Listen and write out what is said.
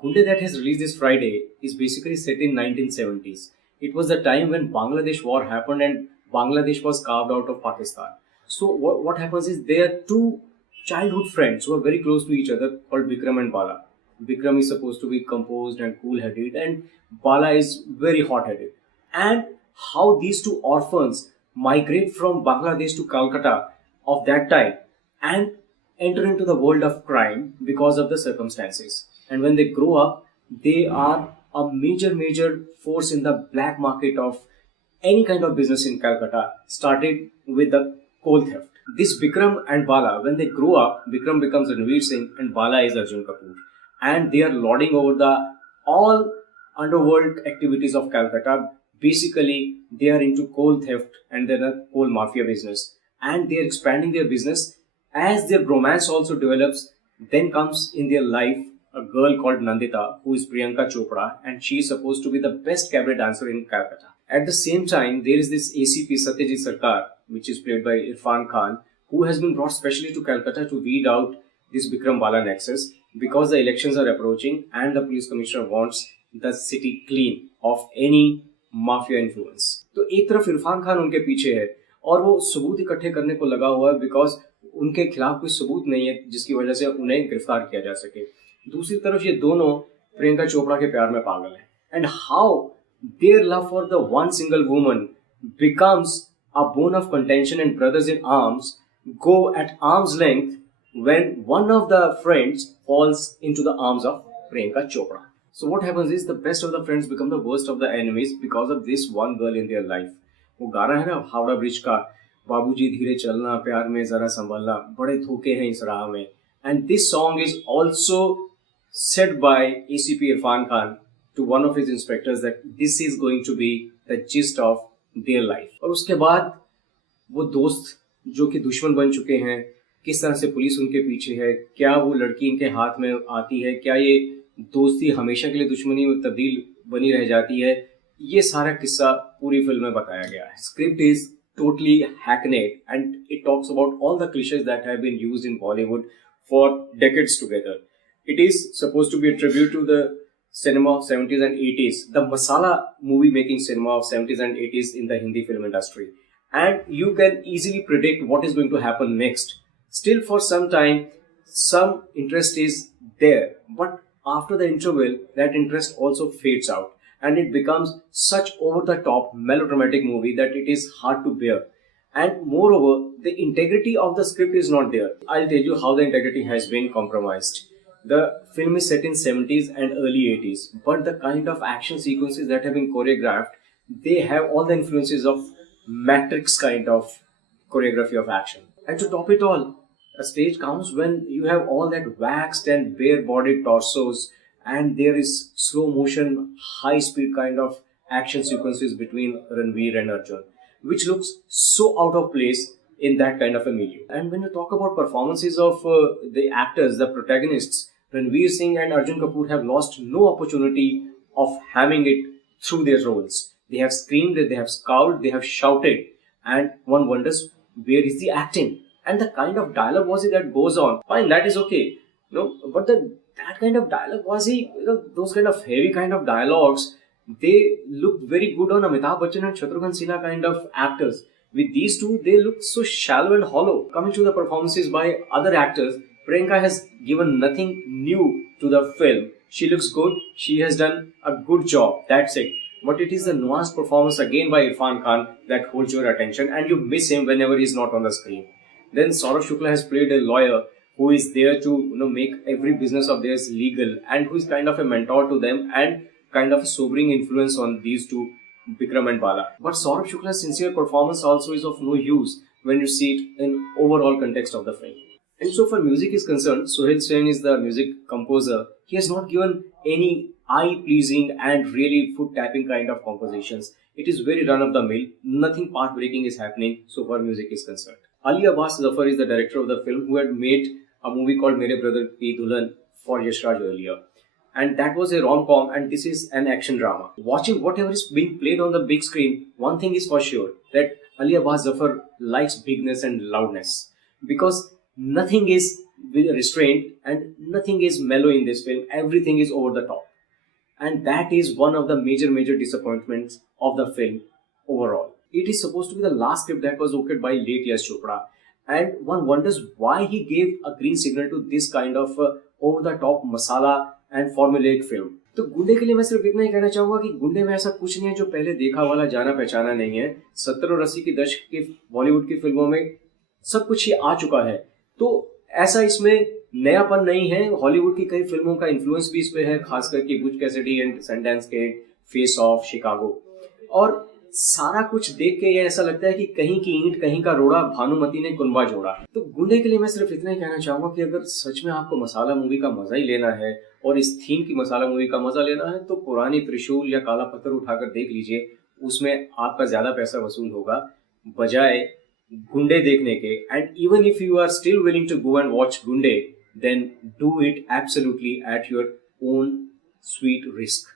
Gunde that has released this Friday is basically set in 1970s. It was the time when Bangladesh war happened and Bangladesh was carved out of Pakistan. So what happens is there are two childhood friends who are very close to each other called Bikram and Bala. Bikram is supposed to be composed and cool-headed and Bala is very hot-headed. And how these two orphans migrate from Bangladesh to Calcutta of that time and enter into the world of crime because of the circumstances. And when they grow up, they are a major force in the black market of any kind of business in Calcutta, started with the coal theft. This Bikram and Bala, when they grow up, Bikram becomes Ranveer Singh and Bala is Arjun Kapoor. And they are lording over the all underworld activities of Calcutta. Basically, they are into coal theft and they're a coal mafia business. And they are expanding their business. As their romance also develops, then comes in their life a girl called Nandita, who is Priyanka Chopra, and she is supposed to be the best cabaret dancer in Calcutta. At the same time, there is this ACP Satyajit Sarkar, which is played by Irfan Khan, who has been brought specially to Calcutta to weed out this Bikram Bala nexus because the elections are approaching and the police commissioner wants the city clean of any mafia influence. तो एक तरफ इरफान खान उनके पीछे है और वो सबूत इकट्ठे करने को लगा हुआ है बिकॉज उनके खिलाफ कोई सबूत नहीं है जिसकी वजह से उन्हें गिरफ्तार किया जा सके. दूसरी तरफ ये दोनों प्रियंका चोपड़ा के प्यार में पागल हैं. And how their love for the one single woman becomes a bone of contention and brothers in arms go at arm's length when one of the friends falls into the arms of Priyanka Chopra. So what happens is the best of the friends become the worst of the enemies because of this one girl in their life. वो गाना है ना Howrah bridge का, बाबूजी धीरे चलना प्यार में जरा संभलना बड़े धोखे हैं इस राह में. And this song is also said by ACP Irfan Khan to one of his inspectors that this is going to be the gist of their life. और उसके बाद वो दोस्त जो कि दुश्मन बन चुके हैं, किस तरह से पुलिस उनके पीछे है, क्या वो लड़की इनके हाथ में आती है, क्या ये दोस्ती हमेशा के लिए दुश्मनी में तब्दील बनी रह जाती है, ये सारा किस्सा पूरी फिल्म में बताया गया है. Script is totally hackneyed and it talks about all the cliches that have been used in Bollywood for decades together. It is supposed to be a tribute to the cinema of 70s and 80s, the masala movie making cinema of 70s and 80s in the Hindi film industry. And you can easily predict what is going to happen next. Still for some time, some interest is there. But after the interval, that interest also fades out. And it becomes such over-the-top melodramatic movie that it is hard to bear. And moreover, the integrity of the script is not there. I'll tell you how the integrity has been compromised. The film is set in 70s and early 80s. But the kind of action sequences that have been choreographed, they have all the influences of Matrix kind of choreography of action. And to top it all, a stage comes when you have all that waxed and bare-bodied torsos and there is slow motion, high speed kind of action sequences between Ranveer and Arjun, which looks so out of place in that kind of a milieu. And when you talk about performances of the actors, the protagonists, Ranveer Singh and Arjun Kapoor have lost no opportunity of hamming it through their roles. They have screamed, they have scowled, they have shouted, and one wonders where is the acting and the kind of dialogue was it that goes on. Fine, that is okay, but that kind of dialogue was those kind of heavy kind of dialogues. They looked very good on Amitabh Bachchan and Shatrughan Sinha kind of actors. With these two, they look so shallow and hollow. Coming to the performances by other actors, Priyanka has given nothing new to the film. She looks good. She has done a good job. That's it. But it is the nuanced performance again by Irfan Khan that holds your attention and you miss him whenever he is not on the screen. Then Saurabh Shukla has played a lawyer who is there to make every business of theirs legal and who is kind of a mentor to them and kind of a sobering influence on these two, Bikram and Bala. But Saurabh Shukla's sincere performance also is of no use when you see it in overall context of the film. And so far music is concerned, Sohail Sen is the music composer. He has not given any eye-pleasing and really foot-tapping kind of compositions. It is very run-of-the-mill. Nothing path-breaking is happening so far music is concerned. Ali Abbas Zafar is the director of the film who had made a movie called Mere Brother Ki Dulhan for Yash Raj earlier. And that was a rom-com and this is an action drama. Watching whatever is being played on the big screen, one thing is for sure, that Ali Abbas Zafar likes bigness and loudness. Because nothing is with restraint, and nothing is mellow in this film. Everything is over the top, and that is one of the major disappointments of the film overall. It is supposed to be the last script that was okayed by late Yash Chopra, and one wonders why he gave a green signal to this kind of over the top masala and formulaic film. तो गुंडे के लिए मैं सिर्फ इतना ही कहना चाहूंगा कि गुंडे में ऐसा कुछ नहीं है जो पहले देखा वाला जाना पहचाना नहीं है. 70 और 80 के दशक की बॉलीवुड की फिल्मों में सब कुछ ही आ चुका है, तो ऐसा इसमें नयापन नहीं है. हॉलीवुड की कई फिल्मों का इन्फ्लुएंस भी इस पे है, खासकर कि Butch Cassidy and Sundance Kid, Face Off, Chicago. और सारा कुछ देख के ये ऐसा लगता है कि कहीं की ईंट कहीं का रोड़ा, भानुमति ने कुनबा जोड़ा. तो गुंडे के लिए मैं सिर्फ इतना ही कहना चाहूंगा कि अगर सच में आपको मसाला मूवी का मजा ही लेना है और इस थीम की मसाला मूवी का मजा लेना है, तो पुरानी त्रिशूल या काला पत्थर उठाकर देख लीजिए. उसमें आपका ज्यादा पैसा वसूल होगा बजाय गुंडे देखने के. And even if you are still willing to go and watch Gunday, then do it absolutely at your own sweet risk.